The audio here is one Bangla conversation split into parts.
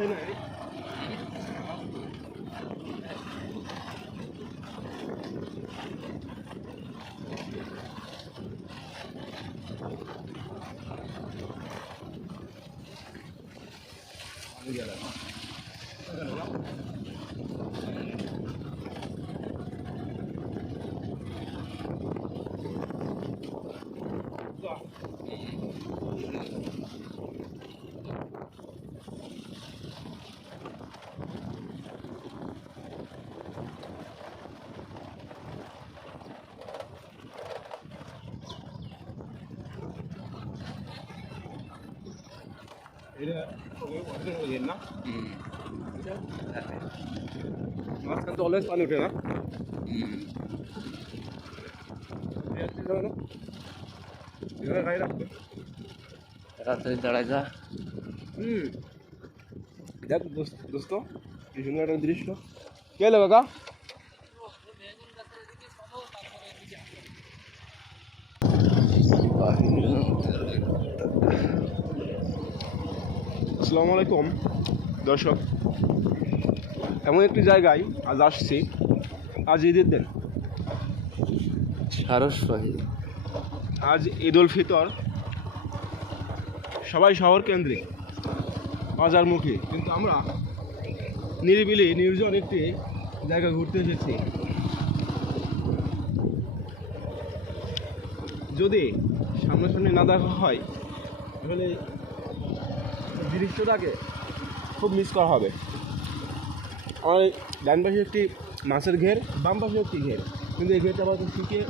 되네. 推下来啊，看。是吧？মাঝখান তো অলওয়েজ পানি ওঠে না এখানে গাড়ি রাখবে তাড়াতাড়ি দাঁড়ায় যা হুম দেখ দোস্ত দোস্ত কি সুন্দর একটা দৃশ্য কে এলো কাকা আসসালামু আলাইকুম। দর্শক এমন একটি জায়গায় আজ আসছি। আজ ঈদের দিন। আজ ঈদ উল ফিতর। সবাই শহর কেন্দ্রিক বাজারমুখী। কিন্তু আমরা নিরিবিলি নির্জন একটি জায়গা ঘুরতে এসেছি। যদি সামনাসামনি না দেখা হয় তাহলে দৃশ্যটাকে খুব মিস করা হবে। আমার ডান পাশে একটি মাছের ঘের, বাম পাশে একটি ঘের। কিন্তু এই ঘেরটা আবার শুকিয়ে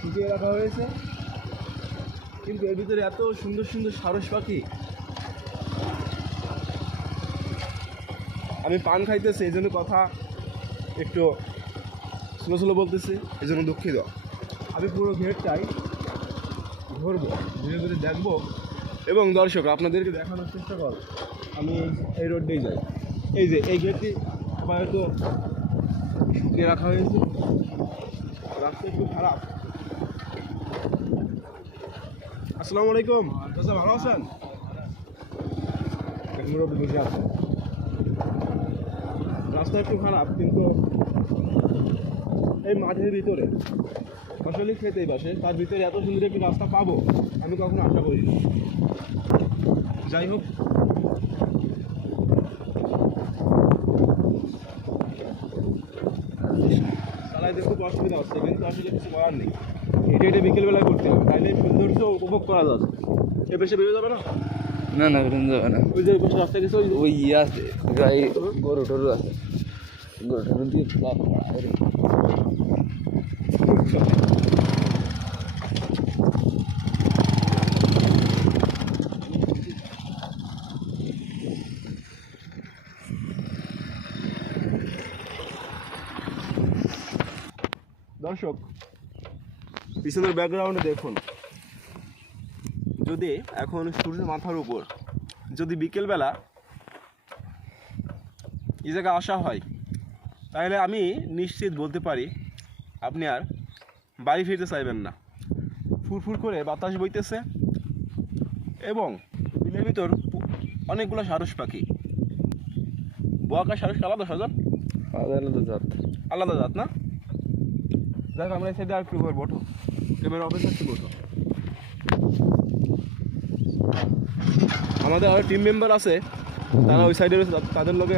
শুকিয়ে রাখা হয়েছে। কিন্তু এর ভিতরে এত সুন্দর সুন্দর সারস পাখি। আমি পান খাইতেছি, এই জন্য কথা একটু স্লো স্লো বলতেছি, এই জন্য দুঃখিত। আমি পুরো ঘেরটাই ঘুরবো ঘুরে ধীরে দেখব। এবং দর্শক, আপনাদেরকে দেখানোর চেষ্টা কর। আমি এই- রোড দিয়ে যাই। এই যে, এই গেটটি হয়তো শুকিয়ে রাখা হয়েছে। রাস্তা একটু খারাপ। আসসালামু আলাইকুম। দাদা ভালো আছেন? মুরব্বী বসে আছে। রাস্তা একটু খারাপ, কিন্তু এই মাঠের ভিতরে আসলে খেতেই বাসে। তার ভিতরে এত সুন্দর একটি রাস্তা পাবো আমি কখনো আশা করিনি যাই হোক। চালাইতে খুব অসুবিধা হচ্ছে কিন্তু আসলে কিছু করার নেই। এটা এটা বিকেলবেলায় করতে হবে তাইলে সৌন্দর্য উপভোগ করা যাবে। এ বেশি বেরোয় যাবে না? না না বেরোন যাবে না। ওই যে পাশে রাস্তা গেছে ওই ওই ইয়ে আছে গাই গরু টরু আছে। গরু টরু দিয়ে দর্শক, পিছনের ব্যাকগ্রাউন্ডে দেখুন। যদি এখন সূর্য মাথার উপর, যদি বিকেলবেলা এই জায়গায় আসা হয়, তাহলে আমি নিশ্চিত বলতে পারি, আপনি আর বাড়ি ফিরতে চাইবেন না। ফুরফুর করে বাতাস বইতেছে এবং বিলের ভিতর অনেকগুলো সারস পাখি। বোয়াকা সারস আলাদা সাজান? আলাদা আলাদা জাত। আলাদা জাত না? দেখ আমরা এই সাইডে আর একটু করব ওঠো ক্যামেরা অফিস একটু ওঠো আমাদের আরও টিম মেম্বার আছে তারা ওই সাইডে তাদের লোকে